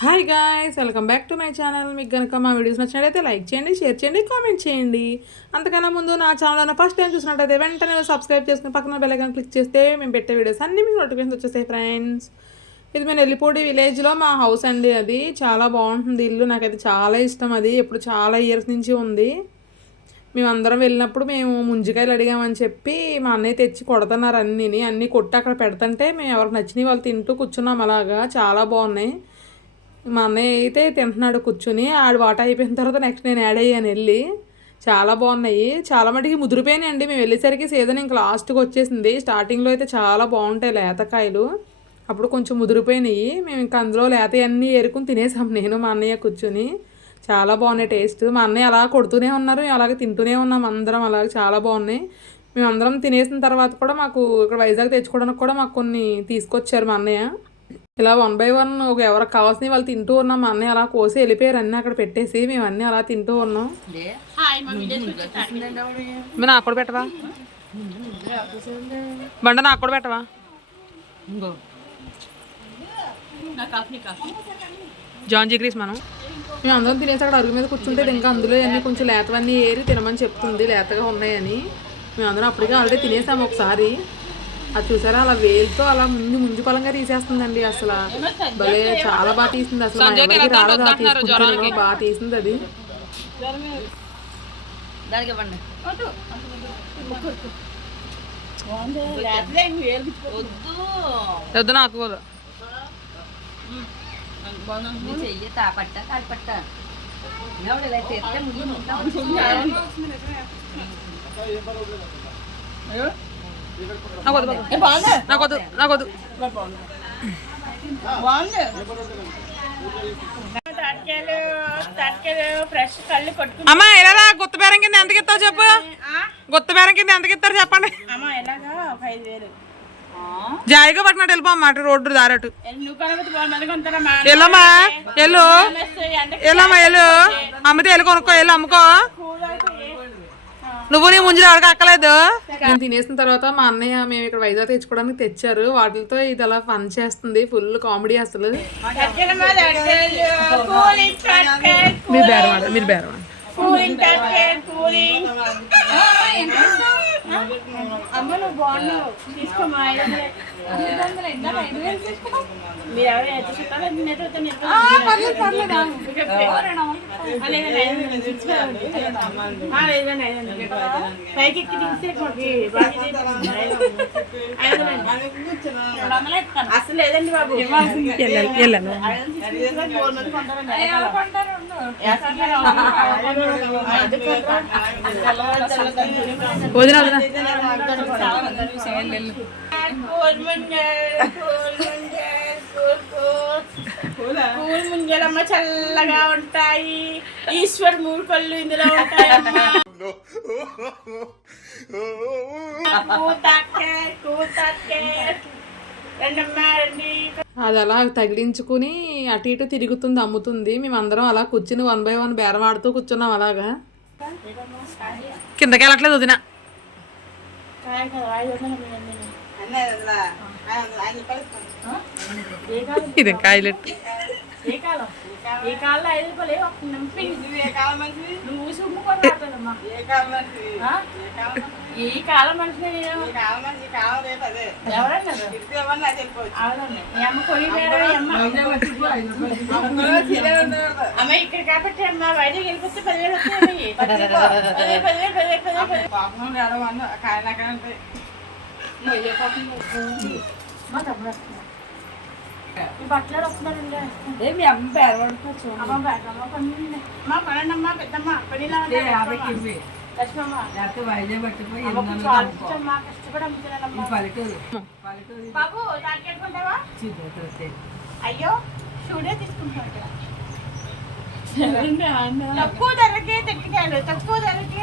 Hi guys welcome back to my channel మీకు కనుక మా వీడియోస్ నచ్చినట్లయితే లైక్ చేయండి షేర్ చేయండి కామెంట్ చేయండి. అంతకన్నా ముందు నా ఛానల్ ఫస్ట్ టైం చూసినట్టయితే వెంటనే సబ్స్క్రైబ్ చేసుకుని పక్కన బెల్లైకాన్ క్లిక్ చేస్తే మేము పెట్టే వీడియోస్ అన్నీ మీకు నోటిఫికేషన్ వచ్చేస్తాయి ఫ్రెండ్స్ ఇది మేము నెల్లిపూడి విలేజ్లో మా హౌస్ అండి అది. చాలా బాగుంటుంది ఇల్లు. నాకైతే చాలా ఇష్టం అది. ఇప్పుడు చాలా ఇయర్స్ నుంచి ఉంది. మేమందరం వెళ్ళినప్పుడు మేము ముంజికాయలు అడిగామని చెప్పి మా అన్నయ్య తెచ్చి కొడుతున్నారు అన్నీ అన్నీ కొట్టి అక్కడ పెడుతుంటే మేము ఎవరికి నచ్చినవి వాళ్ళు తింటూ కూర్చున్నాం అలాగా. చాలా బాగున్నాయి. మా అన్నయ్య అయితే తింటున్నాడు కూర్చుని. ఆడు వాట అయిపోయిన తర్వాత నెక్స్ట్ నేను యాడ్ అయ్యాను వెళ్ళి. చాలా బాగున్నాయి. చాలా మటుకి ముదిరిపోయినాయి అండి మేము వెళ్ళేసరికి సీజన్ ఇంకా లాస్ట్కి వచ్చేసింది. స్టార్టింగ్లో అయితే చాలా బాగుంటాయి లేతకాయలు. అప్పుడు కొంచెం ముదిరిపోయినాయి. మేము ఇంకా అందులో లేత అన్నీ ఏరుకుని తినేసాం. నేను మా అన్నయ్య కూర్చుని. చాలా బాగున్నాయి టేస్ట్ మా అన్నయ్య అలా కొడుతూనే ఉన్నారు. మేము అలాగే తింటూనే ఉన్నాం. అందరం అలాగే చాలా బాగున్నాయి. మేము అందరం తినేసిన తర్వాత కూడా మాకు ఇక్కడ వైజాగ్ తెచ్చుకోవడానికి కూడా మాకు కొన్ని తీసుకొచ్చారు మా అన్నయ్య. ఇలా వన్ బై వన్ ఒక ఎవరికి కావాల్సినవి వాళ్ళు తింటూ ఉన్నాం మా అన్నయ్య అలా కోసి వెళ్ళిపోయారు అన్నీ అక్కడ పెట్టేసి మేము అన్నీ అలా తింటూ ఉన్నాం. మీరు నాకు కూడా పెట్టవా? బండ నాకు కూడా పెట్టవా? జాన్ జిగ్రీస్ మనం. మేము అందరం తినేసి అక్కడ అరుగు మీద కూర్చుంటే ఇంకా అందులో అన్ని కొంచెం లేతవన్నీ ఏరి తినమని చెప్తుంది లేతగా ఉన్నాయని. మేము అందరం అప్పటికే ఆల్రెడీ తినేసాము ఒకసారి. అది చూసారా? అలా వేలుతో అలా ముందు ముందు పలంగా తీసేస్తుందండి అసలు. భలే చాలా బాగా తీసింది అసలు. రాలేదు బాగా తీసింది అది. దానికి ఇవ్వండి. వద్దు. నాకు చెయ్యి తాపట్ట కాలిపట్ట ఎవడు ఇలా చేస్తే ముందు అమ్మా ఎలా గుత్త బేరం కింద ఎంతకి ఇస్తావు చెప్పు. గుత్త బేరం కింద ఎంతకి ఇస్తారు చెప్పండి. జాయిగా పట్టినట్టు వెళ్ళిపోమ్మా అటు రోడ్డు దారటు ఎల్లమ్మా ఎల్లు ఎల్లమ్మా ఎల్లు మంది అమ్మితే వెళ్ళి కొనుక్కో వెళ్ళి అమ్ముకో. నువ్వు నీ ముంజులు ఎవరికి అక్కలేదు నేను తినేసిన తర్వాత మా అన్నయ్య మేము ఇక్కడ వైజాగ్ తెచ్చుకోవడానికి తెచ్చారు. వాటితో ఇది అలా ఫన్ చేస్తుంది ఫుల్ కామెడీ అసలు. మీరు వందలు. మీరు అసలు లేదండి బాబు వెళ్ళను వదిన వదిన పూల. ముంజలమ్మ చల్లగా ఉంటాయి. ఈశ్వర్ మూడు కళ్ళు ఇందులో ఉంటాయమ్మా. రండి. అది అలా తగిలించుకుని అటు ఇటు తిరుగుతుంది అమ్ముతుంది. మేమందరం అలా కూర్చుని వన్ బై వన్ బేరం ఆడుతూ కూర్చున్నాం అలాగా. కిందకి వెళ్ళట్లేదు వదిన. ఇది కాయలెట్ ఏ కాలం ఏ కాలంలో ఐదు రూపాయలు ఏ కాలం నింపి నువ్వు సుమ్ముకొని రావట్లేదమ్మా. ఈ కాలం మనిషి కాలం అవునండి కాలం అమ్మ కొయ్యి వేరే ఈ అమ్మ అమ్మ ఇక్కడ కాబట్టి అమ్మ బయటకు వెళ్ళిపోతే పదివేలు వస్తాయి పదివేలు పదివేలు పదివేలు పదివేలు ఉంటాయి నువ్వు ఏ పాపం ఈ బట్టలు వస్తున్నారండి ఏమి అమ్మ పేరవాడుకోవచ్చు అమ్మ బ్యాగ్ అమ్మ పని మా పనండమ్మ పెద్దమ్మ పనిలా చూద్దాం అయ్యో షూడే ఇక్కడ. తక్కువ ధరకే తెట్టుకాయలు తక్కువ ధరకే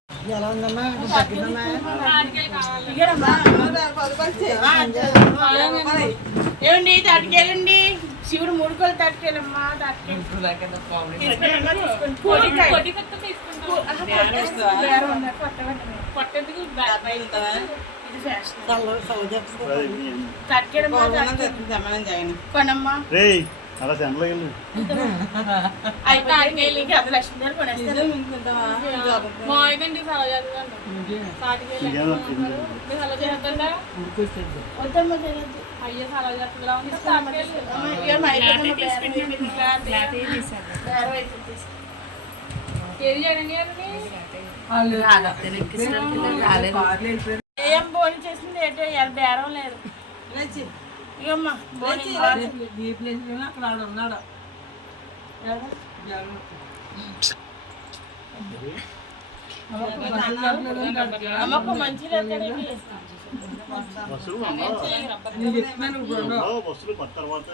ఇయ్యరమ్మా. ఆ, ఏమండి తాటికేలండి శివుడు మూడు కోళ్ళు తాటికేలమ్మా తాటికేలు అలా సెంటర్లో వెళ్ళు. తినొద్దు. అమ్మ, ఇక? మా అయిపోయిందమ్మా, బేరం అయిపోయింది. బేరం అయిపోయింది, తీసుకో. ఏం బోని చేసింది? ఏంటో బేరం లేదు. అమ్మకు మంచి లేదు బస్సులు అమ్మా. బస్సులు తర్వాత